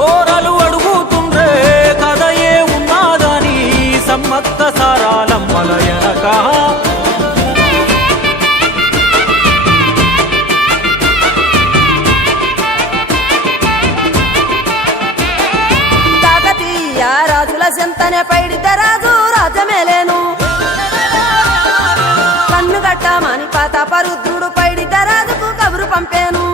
ఓరలు అడుగుతుండ్రే కథ ఏ ఉన్నాదని సమ్మక్క సారాలమ్మల ఎనక కాకతీయ రాజుల చెంతనే పైడిత రాజు రాజమేలేను కన్ను గట్టమని పాతపరుద్రుడు పైడిత రాజుకు కబురు పంపేను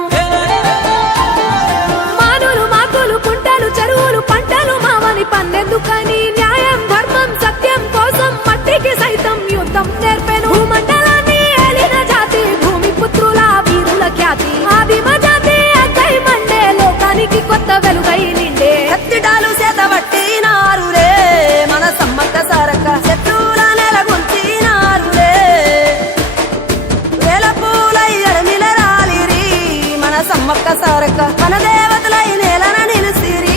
పన్నెందుకని న్యాయం ధర్మం సత్యం కోసం మట్టికి సైతం యుద్ధం నేర్పెను భూమండలాన్ని ఏలిన జాతి భూమి పుత్రుల వీరుల ఖ్యాతి ఆదిమ జాతి అక్కై మండే లోకానికి కొత్త వెలుగై నిండే కత్తిడాలు చేతబట్టినారులే మన సమ్మక్క సారక్క శత్రువుల నెలగొల్చినారులే వేల పూలై అడమిల రాలిరి మన సమ్మక్క సారక్క మన దేవతలై నేలన నిలిసిరి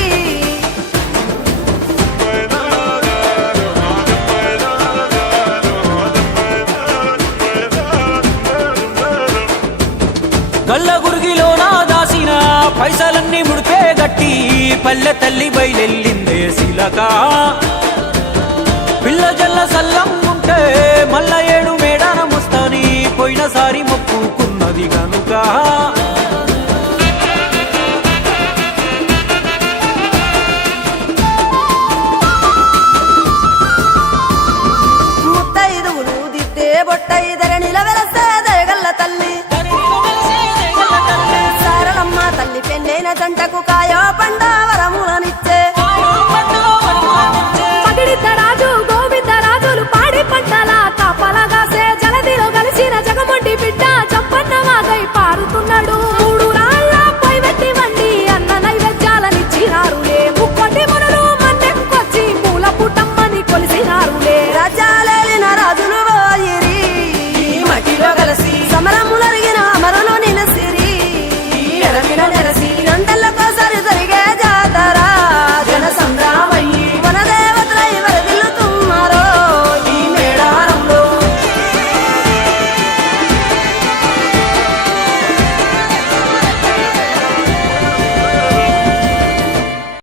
గల్ల గురిగిలోన దాసిన పైసలన్నీ ముడిపే గట్టి పల్లె తల్లి బయలెల్లిందే శిలక పిల్ల జల్ల సల్లం ఉంటే మల్ల 7 మేడాన ముస్తాని పోయినసారి మొక్కుకున్నది గనుక